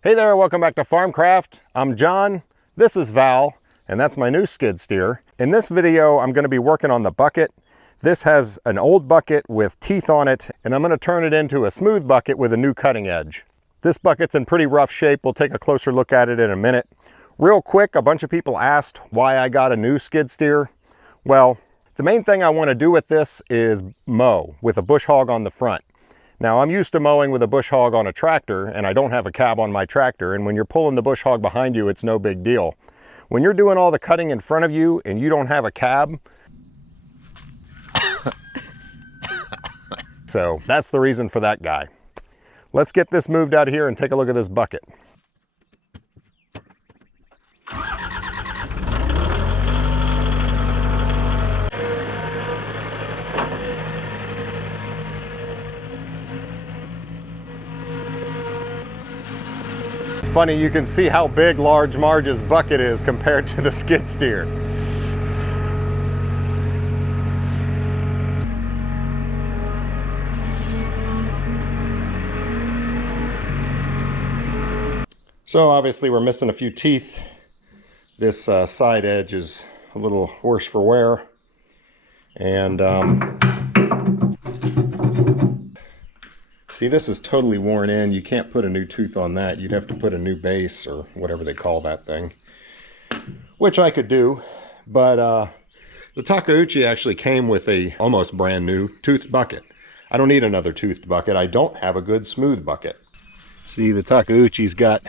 Hey there, welcome back to Farmcraft. I'm John, this is Val, and that's my new skid steer. In this video, I'm gonna be working on the bucket. This has an old bucket with teeth on it, and I'm gonna turn it into a smooth bucket with a new cutting edge. This bucket's in pretty rough shape. We'll take a closer look at it in a minute. Real quick, a bunch of people asked why I got a new skid steer. Well, the main thing I wanna do with this is mow with a bush hog on the front. Now, I'm used to mowing with a bush hog on a tractor, and I don't have a cab on my tractor, and when you're pulling the bush hog behind you, it's no big deal. When you're doing all the cutting in front of you and you don't have a cab, so that's the reason for that guy. Let's get this moved out of here and take a look at this bucket. Funny, you can see how big Large Marge's bucket is compared to the skid steer. So obviously we're missing a few teeth. This side edge is a little worse for wear. And see, this is totally worn in. You can't put a new tooth on that. You'd have to put a new base or whatever they call that thing, which I could do. But the Takeuchi actually came with a almost brand new toothed bucket. I don't need another toothed bucket. I don't have a good smooth bucket. See, the Takeuchi's got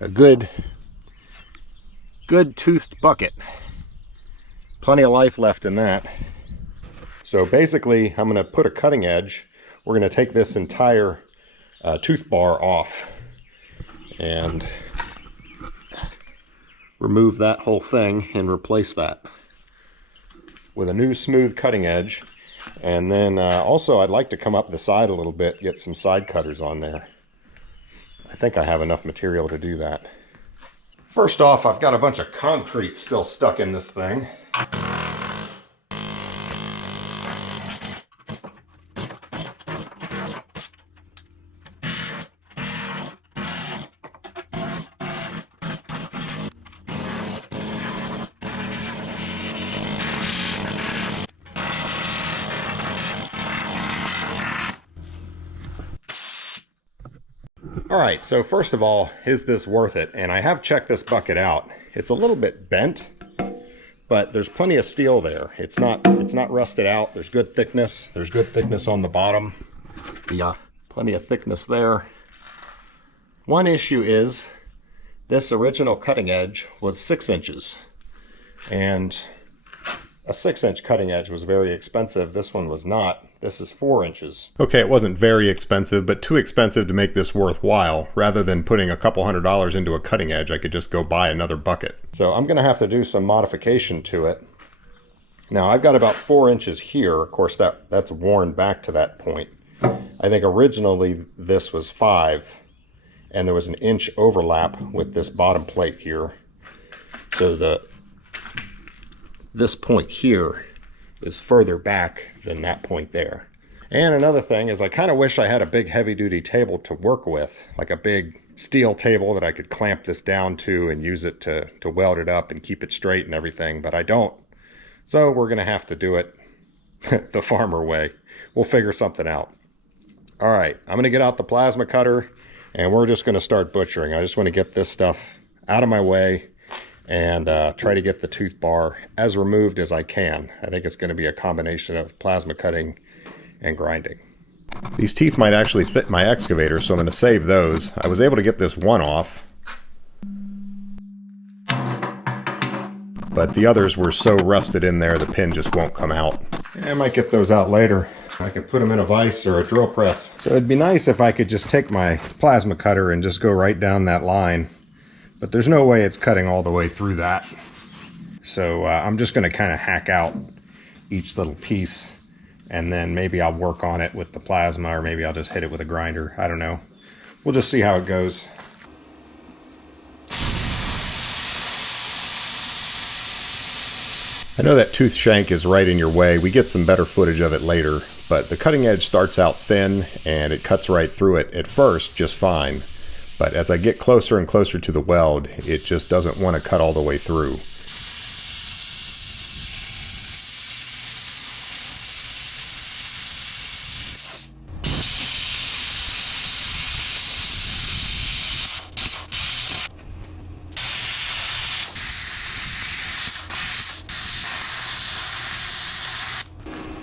a good toothed bucket. Plenty of life left in that. So basically, I'm going to put a cutting edge. We're going to take this entire tooth bar off and remove that whole thing and replace that with a new smooth cutting edge. And then also I'd like to come up the side a little bit, get some side cutters on there. I think I have enough material to do that. First off, I've got a bunch of concrete still stuck in this thing. Alright, so first of all, is this worth it? And I have checked this bucket out. It's a little bit bent, but there's plenty of steel there. It's not rusted out. There's good thickness. There's good thickness on the bottom. Yeah, plenty of thickness there. One issue is this original cutting edge was 6 inches. And a 6-inch cutting edge was very expensive. This one was not. This is 4 inches. Okay, it wasn't very expensive, but too expensive to make this worthwhile. Rather than putting a couple $100s into a cutting edge, I could just go buy another bucket. So I'm gonna have to do some modification to it. Now I've got about 4 inches here. Of course, that's worn back to that point. I think originally this was 5, and there was an inch overlap with this bottom plate here. So this point here is further back than that point there. And another thing is I kind of wish I had a big heavy-duty table to work with, like a big steel table that I could clamp this down to and use it to weld it up and keep it straight and everything, but I don't. So we're gonna have to do it the farmer way. We'll figure something out. All right, I'm gonna get out the plasma cutter and we're just gonna start butchering. I just wanna get this stuff out of my way and try to get the tooth bar as removed as I can. I think it's going to be a combination of plasma cutting and grinding. These teeth might actually fit my excavator, so I'm going to save those. I was able to get this one off, but the others were so rusted in there the pin just won't come out. I might get those out later. I can put them in a vise or a drill press. So it'd be nice if I could just take my plasma cutter and just go right down that line. But there's no way it's cutting all the way through that. So I'm just going to kind of hack out each little piece, and then maybe I'll work on it with the plasma, or maybe I'll just hit it with a grinder. I don't know. We'll just see how it goes. I know that tooth shank is right in your way. We get some better footage of it later, but the cutting edge starts out thin and it cuts right through it at first just fine. But as I get closer and closer to the weld, it just doesn't want to cut all the way through.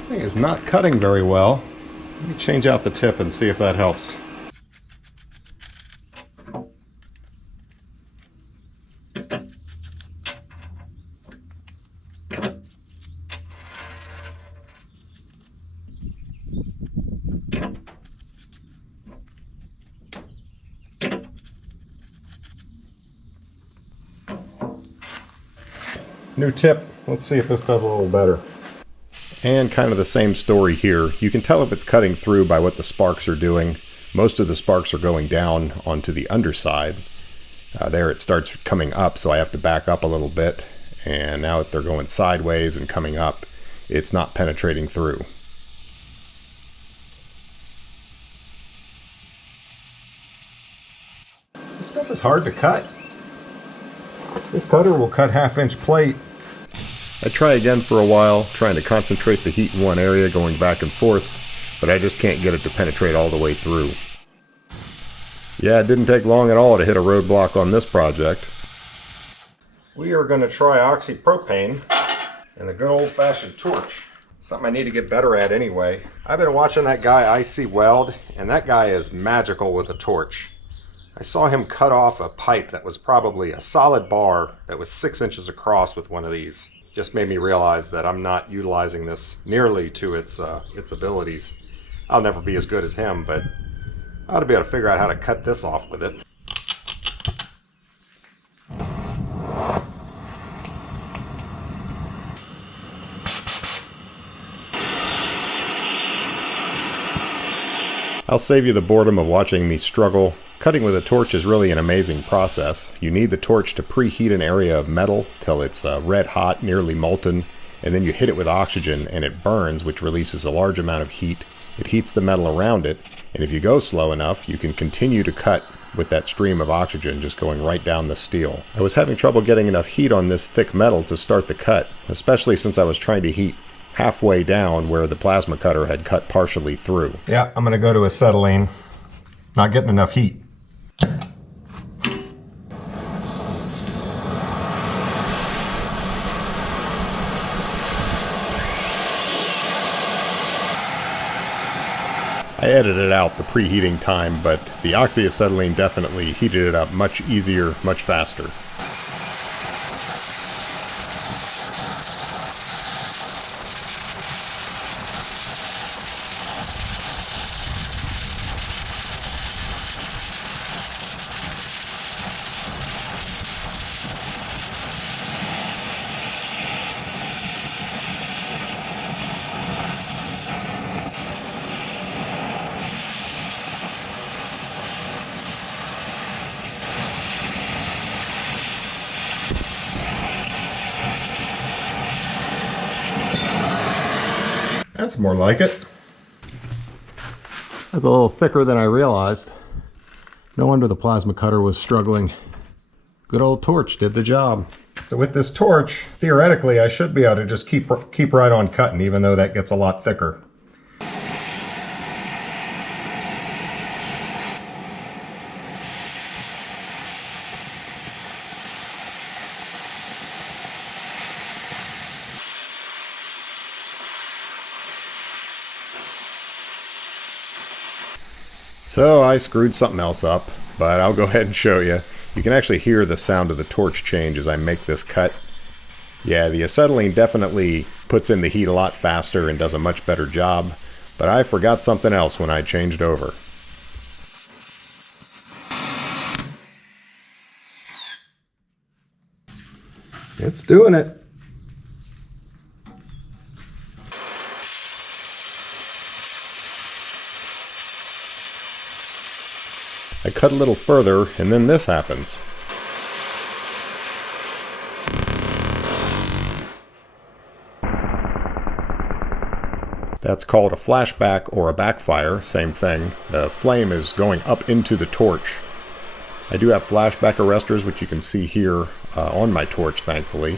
Thing is not cutting very well. Let me change out the tip and see if that helps. New tip. Let's see if this does a little better. And kind of the same story here. You can tell if it's cutting through by what the sparks are doing. Most of the sparks are going down onto the underside. There it starts coming up, so I have to back up a little bit. And now that they're going sideways and coming up, it's not penetrating through. This stuff is hard to cut. This cutter will cut half-inch plate. I try again for a while, trying to concentrate the heat in one area, going back and forth, but I just can't get it to penetrate all the way through. Yeah, it didn't take long at all to hit a roadblock on this project. We are going to try oxypropane and a good old-fashioned torch. Something I need to get better at anyway. I've been watching that guy IC Weld, and that guy is magical with a torch. I saw him cut off a pipe that was probably a solid bar that was 6 inches across with one of these. Just made me realize that I'm not utilizing this nearly to its abilities. I'll never be as good as him, but I ought to be able to figure out how to cut this off with it. I'll save you the boredom of watching me struggle. Cutting with a torch is really an amazing process. You need the torch to preheat an area of metal till it's red hot, nearly molten, and then you hit it with oxygen and it burns, which releases a large amount of heat. It heats the metal around it, and if you go slow enough, you can continue to cut with that stream of oxygen just going right down the steel. I was having trouble getting enough heat on this thick metal to start the cut, especially since I was trying to heat halfway down where the plasma cutter had cut partially through. Yeah, I'm gonna go to acetylene. Not getting enough heat. I edited out the preheating time, but the oxyacetylene definitely heated it up much easier, much faster. That's more like it. That's a little thicker than I realized. No wonder the plasma cutter was struggling. Good old torch did the job. So with this torch, theoretically, I should be able to just keep right on cutting, even though that gets a lot thicker. So I screwed something else up, but I'll go ahead and show you. You can actually hear the sound of the torch change as I make this cut. Yeah, the acetylene definitely puts in the heat a lot faster and does a much better job, but I forgot something else when I changed over. It's doing it. I cut a little further, and then this happens. That's called a flashback or a backfire, same thing. The flame is going up into the torch. I do have flashback arresters, which you can see here on my torch, thankfully.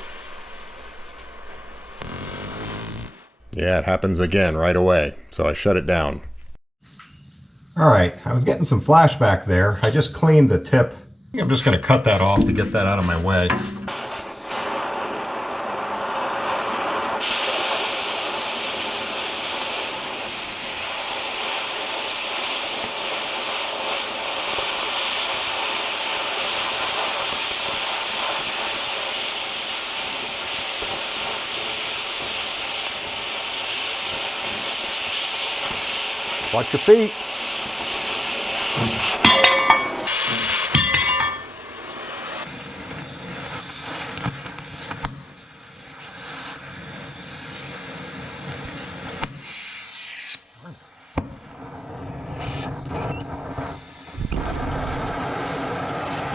Yeah, it happens again right away, so I shut it down. Alright, I was getting some flashback there. I just cleaned the tip. I think I'm just going to cut that off to get that out of my way. Watch your feet.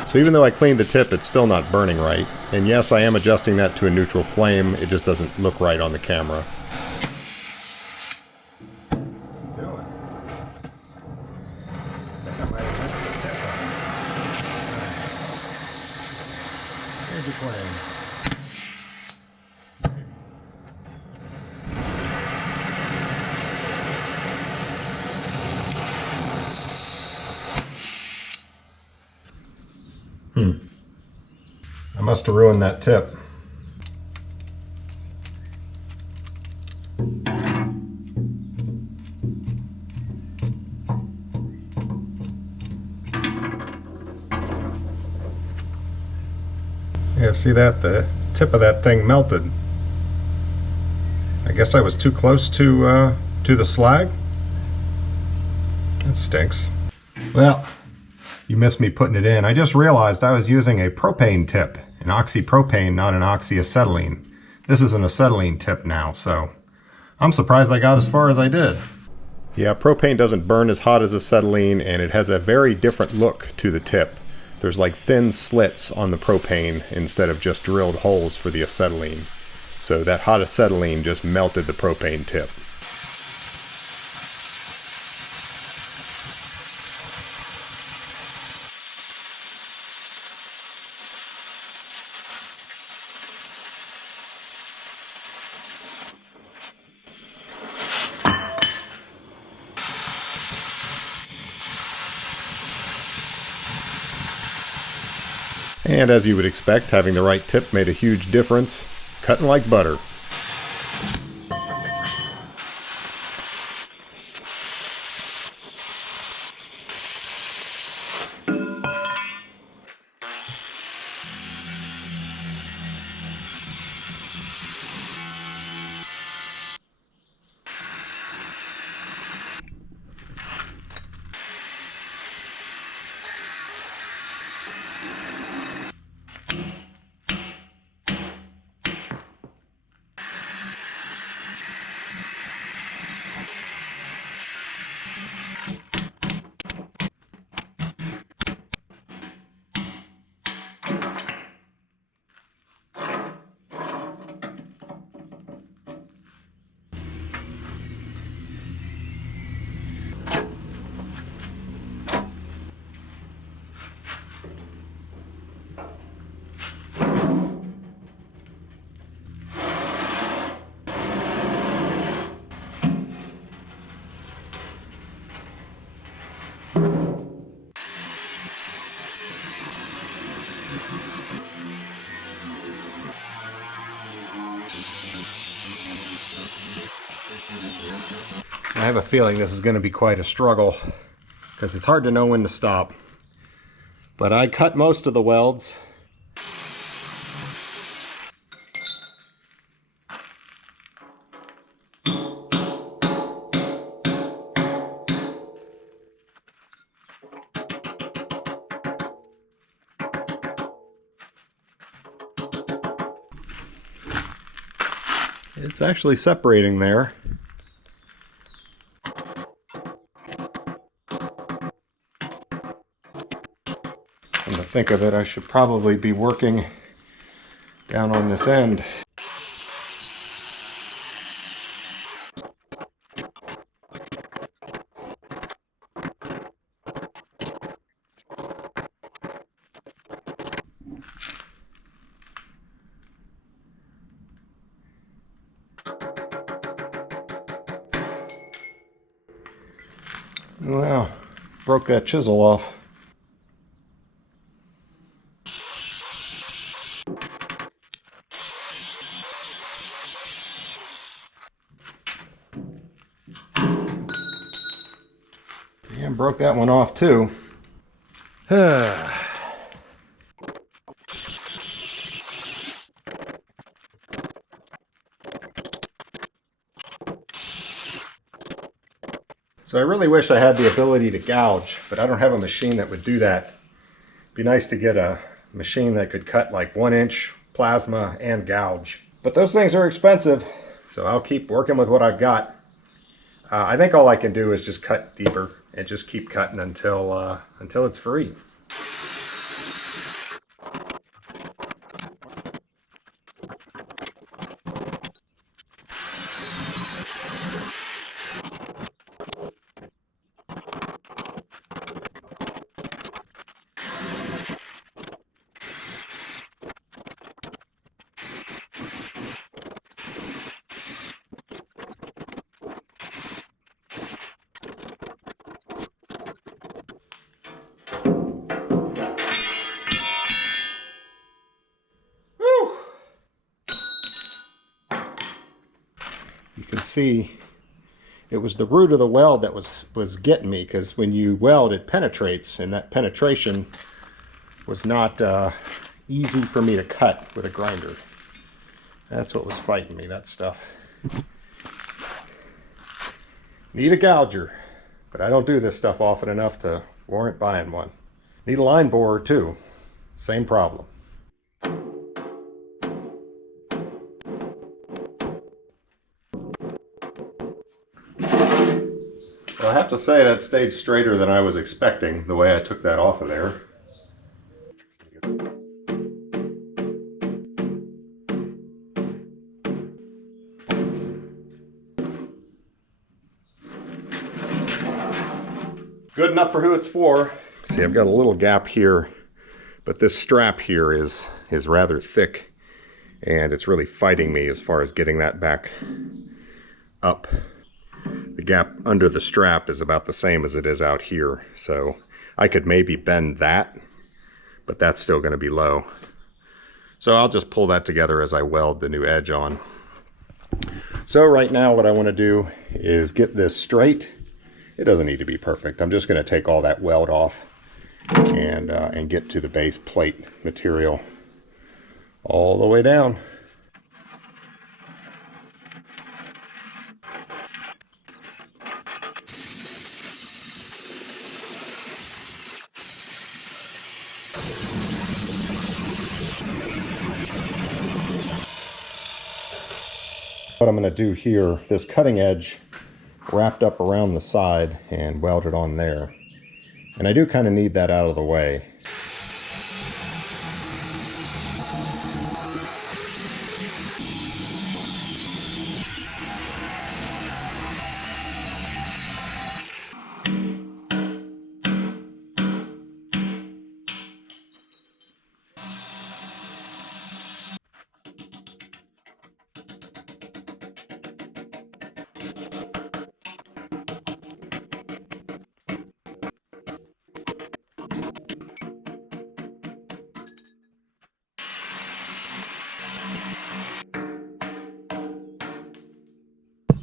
So even though I cleaned the tip, it's still not burning right. And yes, I am adjusting that to a neutral flame. It just doesn't look right on the camera. Change your plans. I must have ruined that tip. Yeah, see that? The tip of that thing melted. I guess I was too close to the slag. That stinks. Well, you missed me putting it in. I just realized I was using a propane tip, an oxypropane, not an oxyacetylene. This is an acetylene tip now, so I'm surprised I got as far as I did. Yeah, propane doesn't burn as hot as acetylene, and it has a very different look to the tip. There's like thin slits on the propane instead of just drilled holes for the acetylene. So that hot acetylene just melted the propane tip. And as you would expect, having the right tip made a huge difference, cutting like butter. I have a feeling this is going to be quite a struggle because it's hard to know when to stop. But I cut most of the welds. It's actually separating there. Come to think of it, I should probably be working down on this end. Well, broke that chisel off. And broke that one off too. So I really wish I had the ability to gouge, but I don't have a machine that would do that. It'd be nice to get a machine that could cut like 1-inch plasma and gouge. But those things are expensive, so I'll keep working with what I've got. I think all I can do is just cut deeper and just keep cutting until it's free. You can see it was the root of the weld that was getting me, because when you weld it penetrates, and that penetration was not easy for me to cut with a grinder. That's what was fighting me, that stuff. Need a gouger, but I don't do this stuff often enough to warrant buying one. Need a line borer too, same problem. Well, I have to say that stayed straighter than I was expecting, the way I took that off of there. Good enough for who it's for. See, I've got a little gap here, but this strap here is rather thick, and it's really fighting me as far as getting that back up. The gap under the strap is about the same as it is out here, so I could maybe bend that, but that's still going to be low. So I'll just pull that together as I weld the new edge on. So right now what I want to do is get this straight. It doesn't need to be perfect. I'm just going to take all that weld off and get to the base plate material all the way down. What I'm going to do here, this cutting edge wrapped up around the side and welded on there. And I do kind of need that out of the way.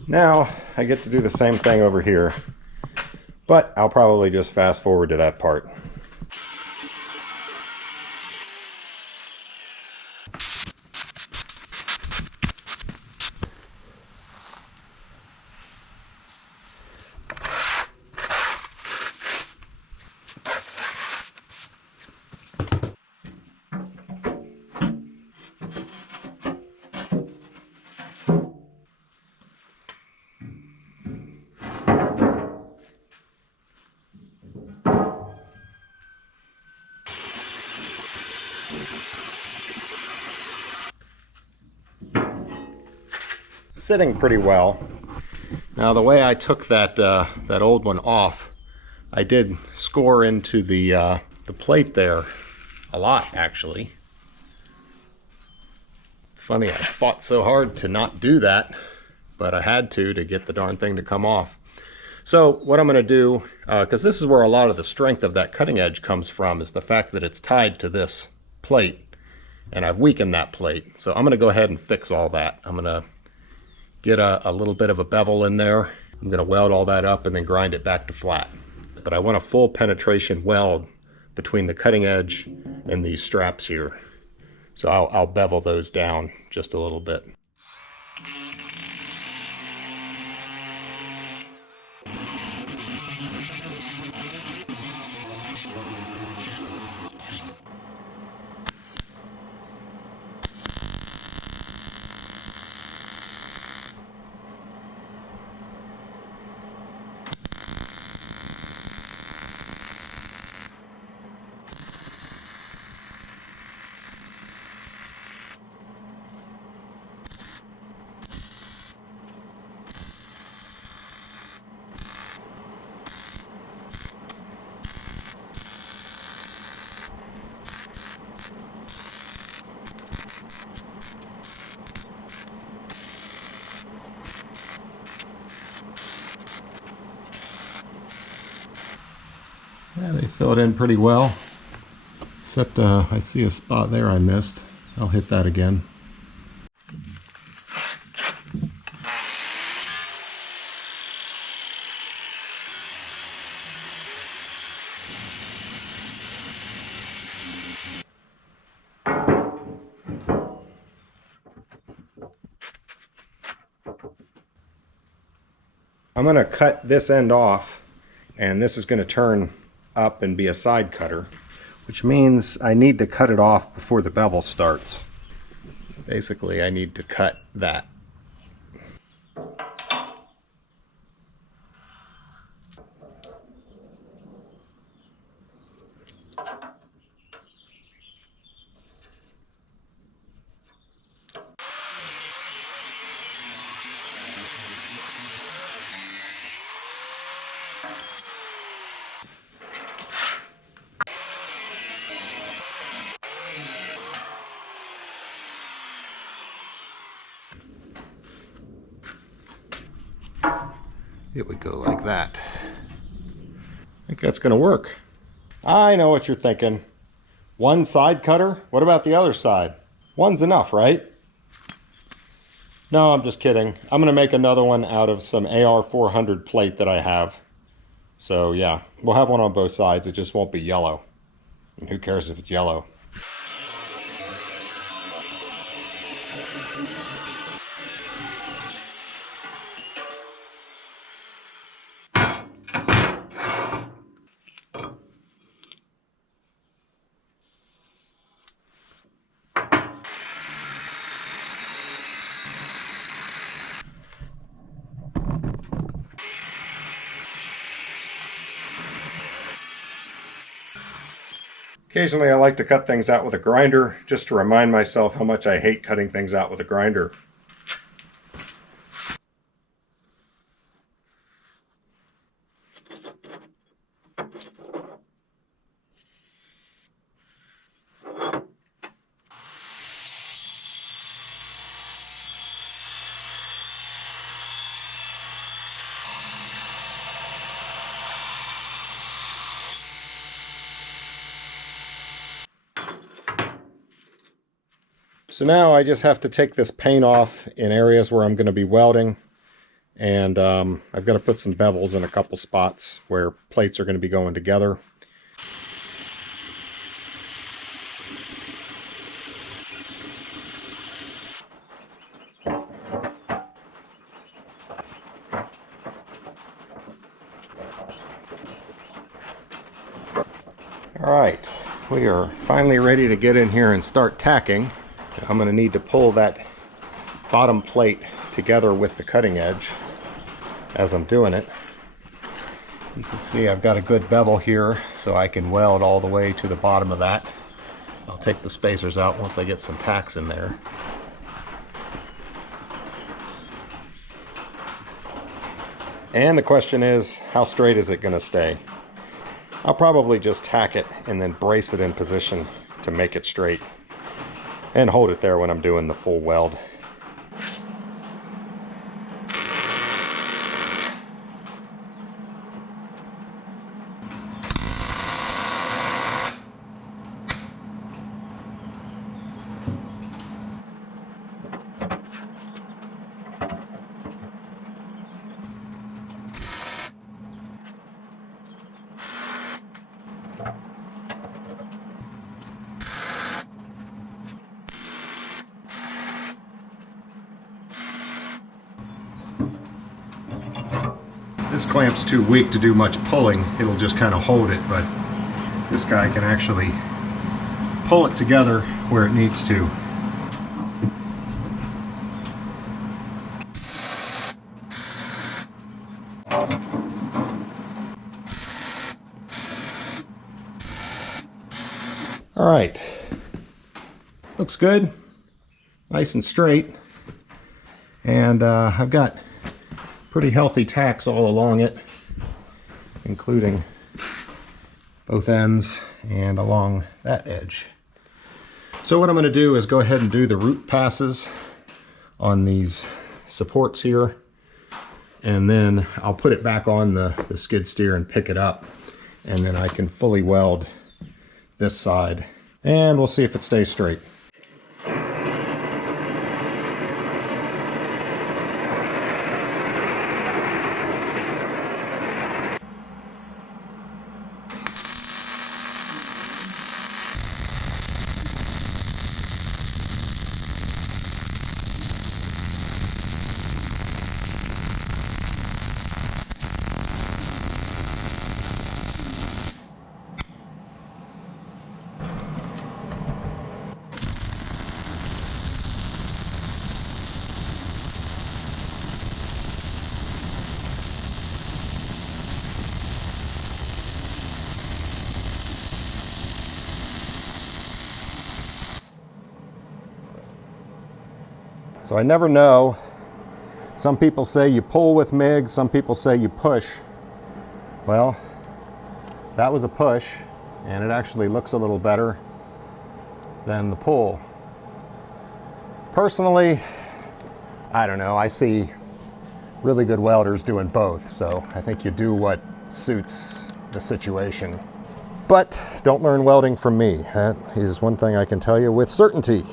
Now I get to do the same thing over here, but I'll probably just fast forward to that part. Sitting pretty well. Now the way I took that old one off, I did score into the plate there a lot, actually. It's funny, I fought so hard to not do that, but I had to get the darn thing to come off. So what I'm going to do, because this is where a lot of the strength of that cutting edge comes from, is the fact that it's tied to this plate, and I've weakened that plate. So I'm going to go ahead and fix all that. I'm going to get a little bit of a bevel in there. I'm going to weld all that up and then grind it back to flat. But I want a full penetration weld between the cutting edge and these straps here. So I'll bevel those down just a little bit. Yeah, they fill it in pretty well, except I see a spot there I missed. I'll hit that again. I'm going to cut this end off, and this is going to turn up and be a side cutter, which means I need to cut it off before the bevel starts. Basically, I need to cut that. It would go like that. I think that's going to work. I know what you're thinking. One side cutter? What about the other side? One's enough, right? No, I'm just kidding. I'm going to make another one out of some AR400 plate that I have. So yeah, we'll have one on both sides. It just won't be yellow. And who cares if it's yellow? Occasionally I like to cut things out with a grinder, just to remind myself how much I hate cutting things out with a grinder. So now I just have to take this paint off in areas where I'm going to be welding, and I've got to put some bevels in a couple spots where plates are going to be going together. All right, we are finally ready to get in here and start tacking. I'm going to need to pull that bottom plate together with the cutting edge as I'm doing it. You can see I've got a good bevel here, so I can weld all the way to the bottom of that. I'll take the spacers out once I get some tacks in there. And the question is, how straight is it going to stay? I'll probably just tack it and then brace it in position to make it straight, and hold it there when I'm doing the full weld. This clamp's too weak to do much pulling. It'll just kind of hold it, but this guy can actually pull it together where it needs to. All right, looks good, nice and straight, and I've got pretty healthy tacks all along it, including both ends and along that edge. So what I'm going to do is go ahead and do the root passes on these supports here, and then I'll put it back on the skid steer and pick it up, and then I can fully weld this side, and we'll see if it stays straight. So I never know. Some people say you pull with MIG, some people say you push. Well, that was a push, and it actually looks a little better than the pull. Personally, I don't know, I see really good welders doing both, so I think you do what suits the situation. But don't learn welding from me. That is one thing I can tell you with certainty.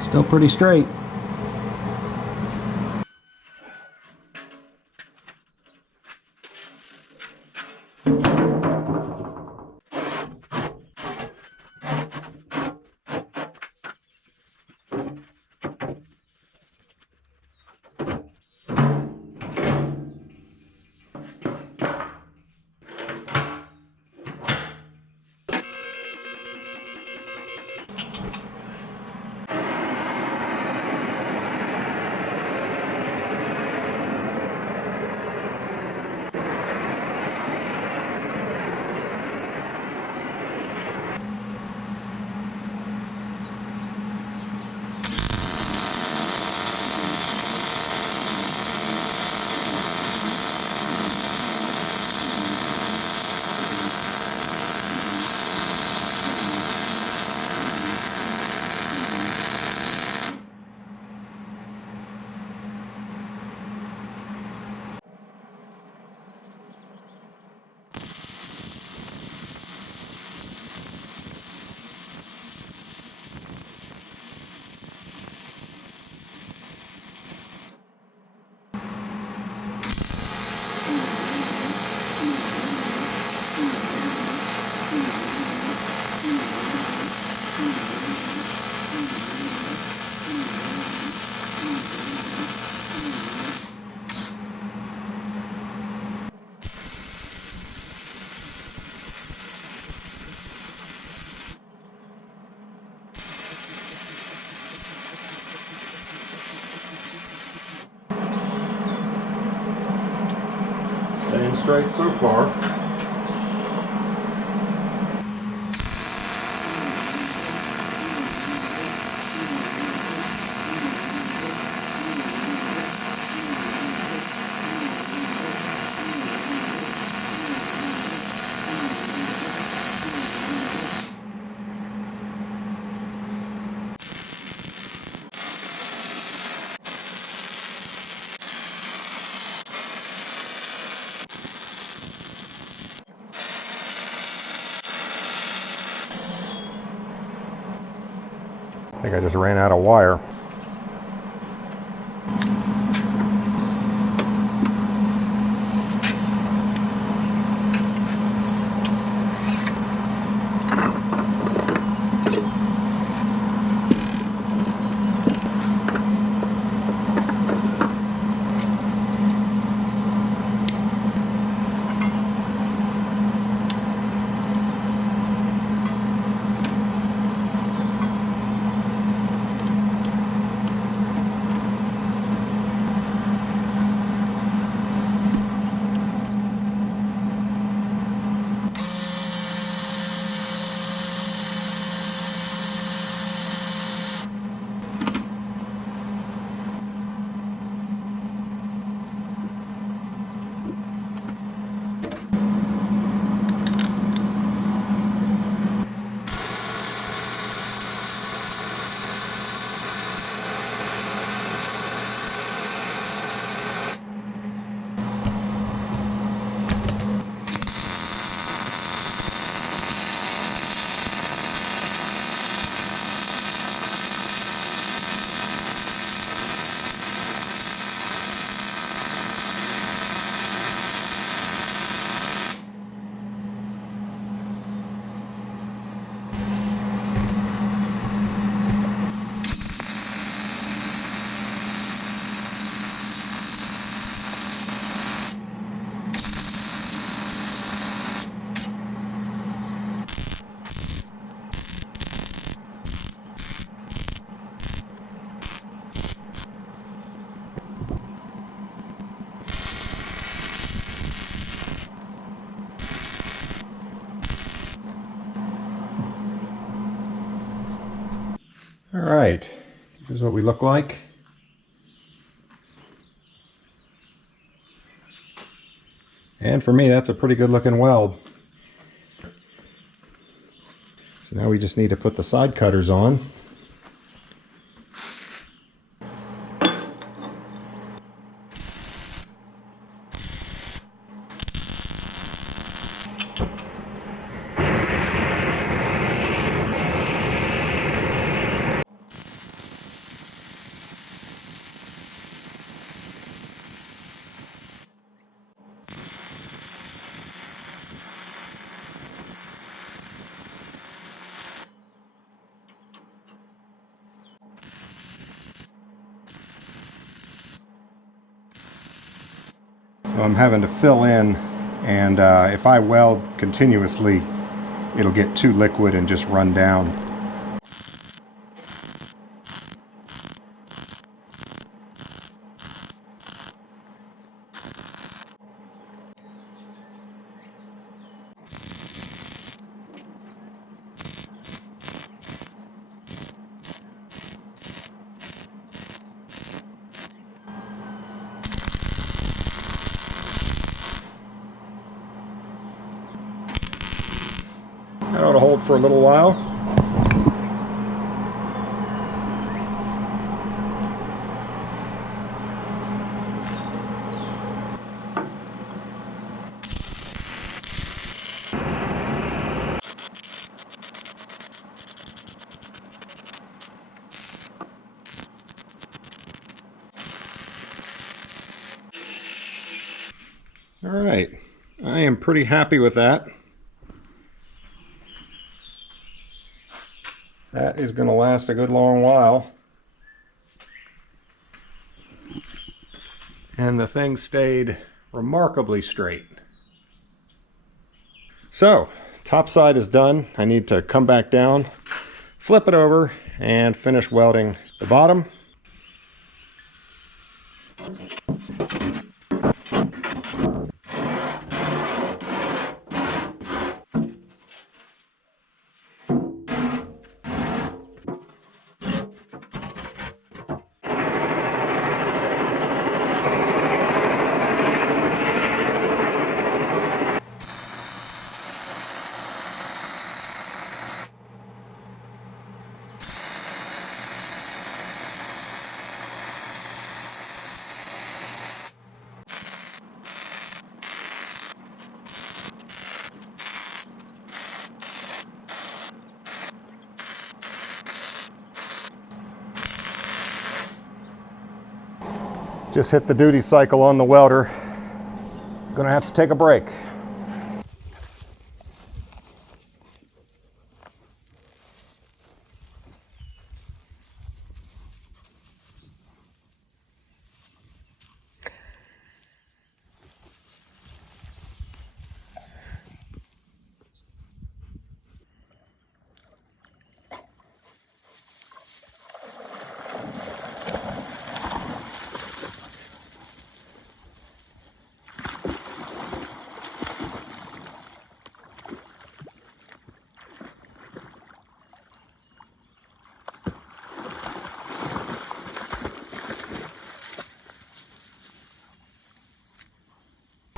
Still pretty straight. Staying straight so far. I think I just ran out of wire. Alright, here's what we look like. And for me, that's a pretty good looking weld. So now we just need to put the side cutters on. So I'm having to fill in, and if I weld continuously, it'll get too liquid and just run down. That ought to hold for a little while. All right, I am pretty happy with that. That is going to last a good long while. And the thing stayed remarkably straight. So, top side is done. I need to come back down, flip it over, and finish welding the bottom. Just hit the duty cycle on the welder. Gonna have to take a break.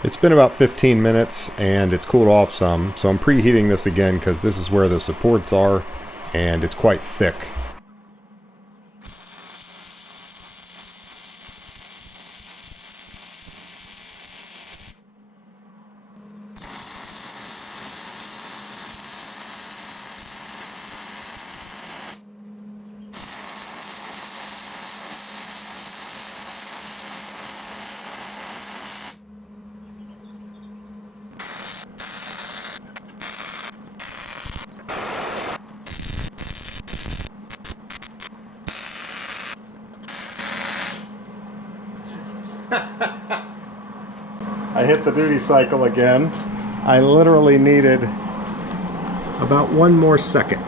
It's been about 15 minutes and it's cooled off some, so I'm preheating this again because this is where the supports are and it's quite thick. I hit the duty cycle again. I literally needed about one more second.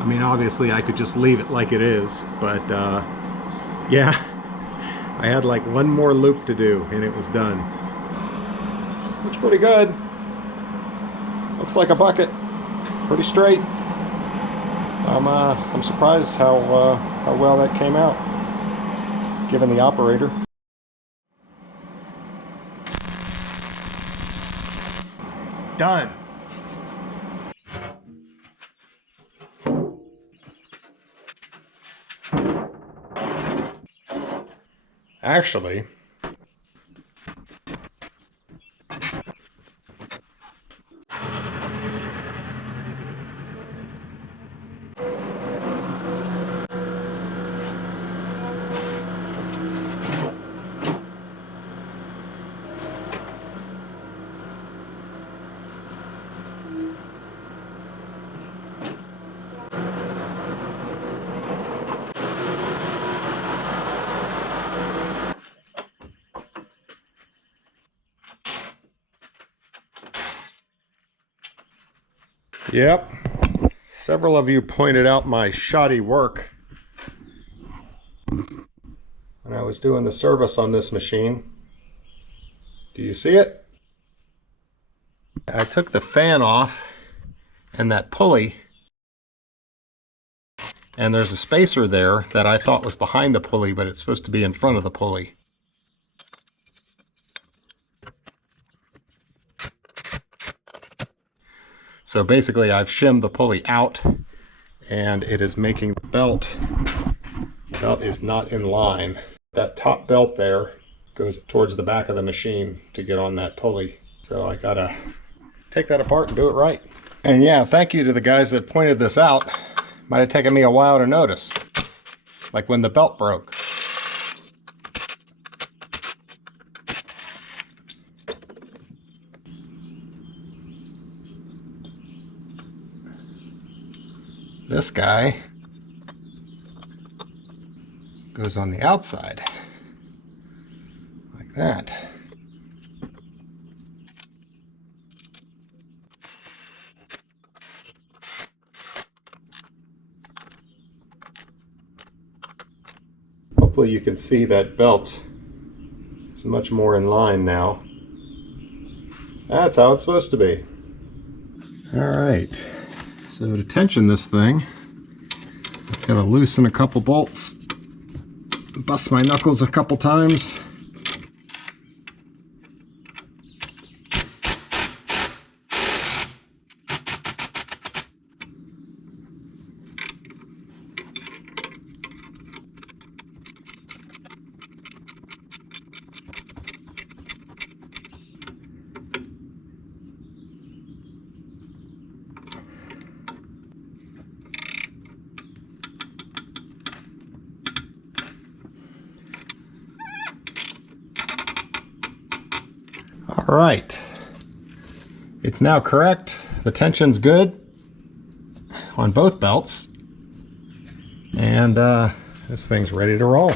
I mean, obviously I could just leave it like it is, but yeah, I had like one more loop to do and it was done. Looks pretty good. Looks like a bucket. Pretty straight. I'm surprised how well that came out, given the operator. Done. Actually, yep. Several of you pointed out my shoddy work when I was doing the service on this machine. Do you see it? I took the fan off and that pulley, and there's a spacer there that I thought was behind the pulley, but it's supposed to be in front of the pulley. So basically I've shimmed the pulley out, and it is making the belt is not in line. That top belt there goes towards the back of the machine to get on that pulley. So I gotta take that apart and do it right. And yeah, thank you to the guys that pointed this out. Might have taken me a while to notice, like when the belt broke. This guy goes on the outside, like that. Hopefully you can see that belt is much more in line now. That's how it's supposed to be. All right. So to tension this thing, I've got to loosen a couple bolts, bust my knuckles a couple times. All right, it's now correct. The tension's good on both belts, and this thing's ready to roll.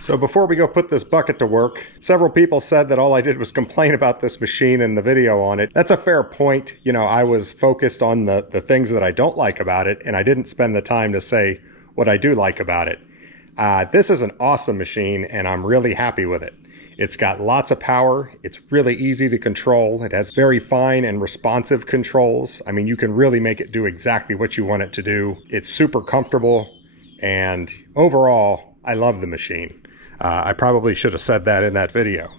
So before we go put this bucket to work, several people said that all I did was complain about this machine and the video on it. That's a fair point. You know, I was focused on the things that I don't like about it, and I didn't spend the time to say what I do like about it. This is an awesome machine, and I'm really happy with it. It's got lots of power. It's really easy to control. It has very fine and responsive controls. I mean, you can really make it do exactly what you want it to do. It's super comfortable, and overall, I love the machine. I probably should have said that in that video.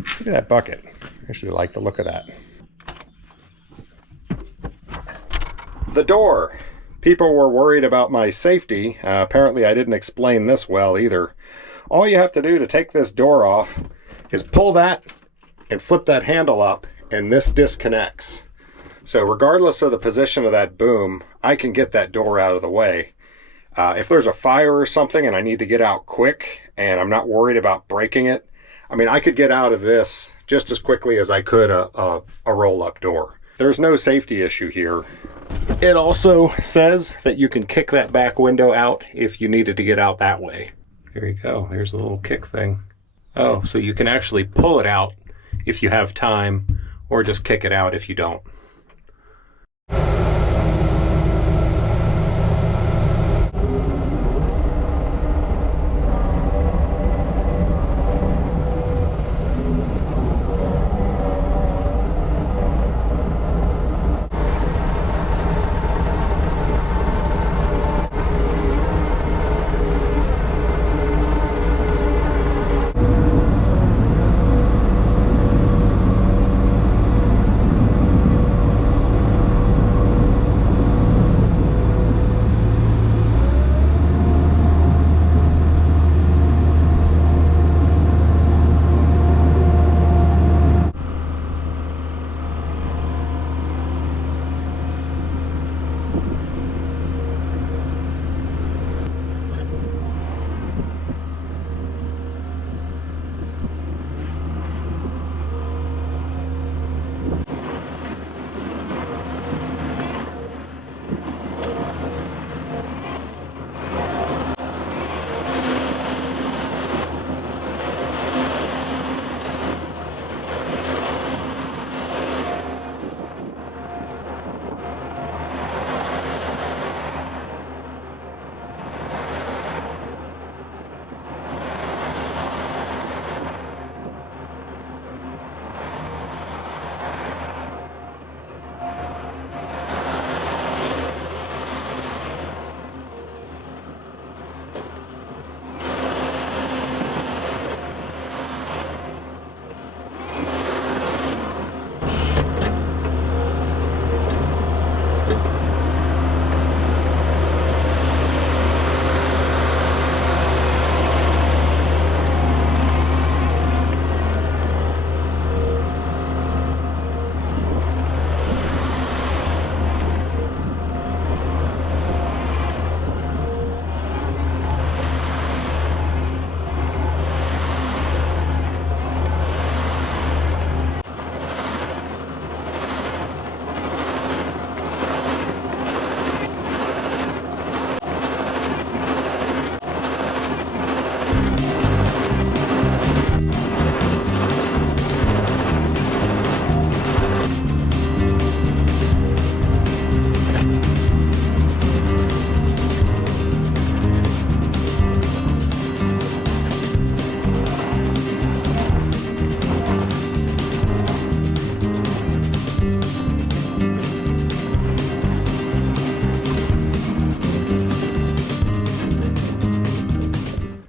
Look at that bucket. I actually like the look of that. The door. People were worried about my safety. Apparently I didn't explain this well either. All you have to do to take this door off is pull that and flip that handle up, and this disconnects. So regardless of the position of that boom, I can get that door out of the way. If there's a fire or something and I need to get out quick and I'm not worried about breaking it, I mean, I could get out of this just as quickly as I could a roll-up door. There's no safety issue here. It also says that you can kick that back window out if you needed to get out that way. There you go. There's a little kick thing. Oh, so you can actually pull it out if you have time, or just kick it out if you don't.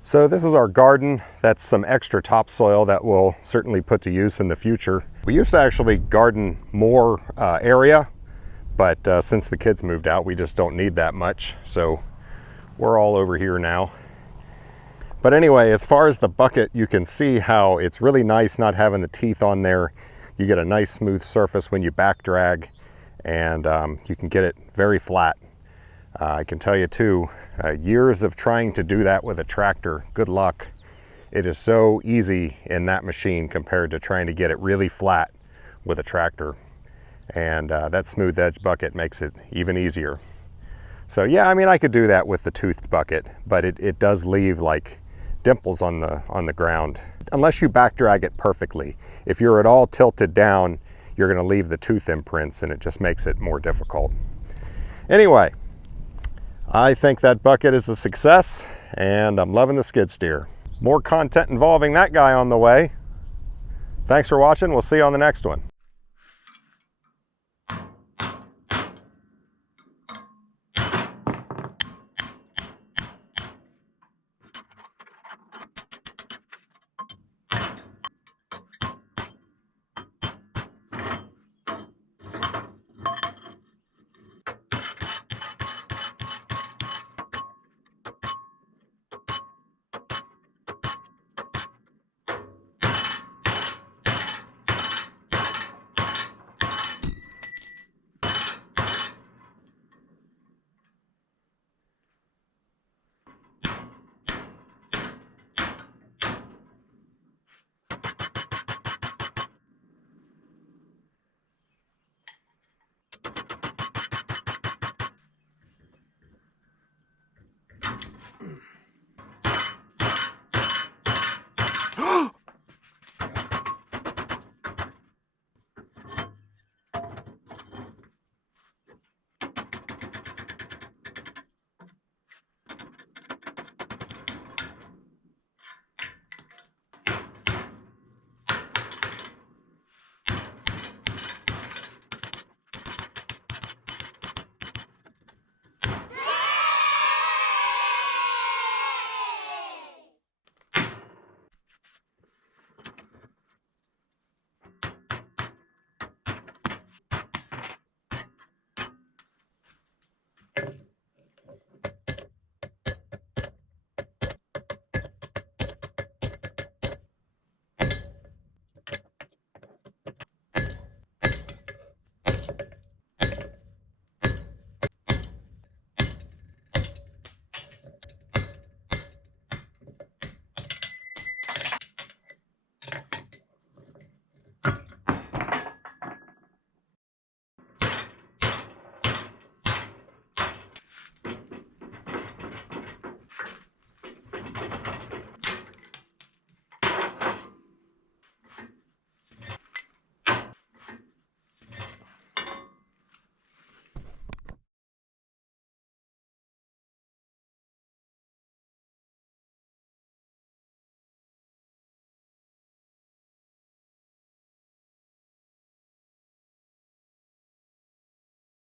So this is our garden. That's some extra topsoil that we'll certainly put to use in the future. We used to actually garden more area, but since the kids moved out, we just don't need that much. So we're all over here now. But anyway, as far as the bucket, you can see how it's really nice not having the teeth on there. You get a nice smooth surface when you back drag, and you can get it very flat. I can tell you too, years of trying to do that with a tractor, good luck. It is so easy in that machine compared to trying to get it really flat with a tractor. And that smooth edge bucket makes it even easier. So yeah, I mean, I could do that with the toothed bucket, but it does leave like dimples on the ground, unless you back drag it perfectly. If you're at all tilted down, you're gonna leave the tooth imprints, and it just makes it more difficult. Anyway, I think that bucket is a success, and I'm loving the skid steer. More content involving that guy on the way. Thanks for watching. We'll see you on the next one.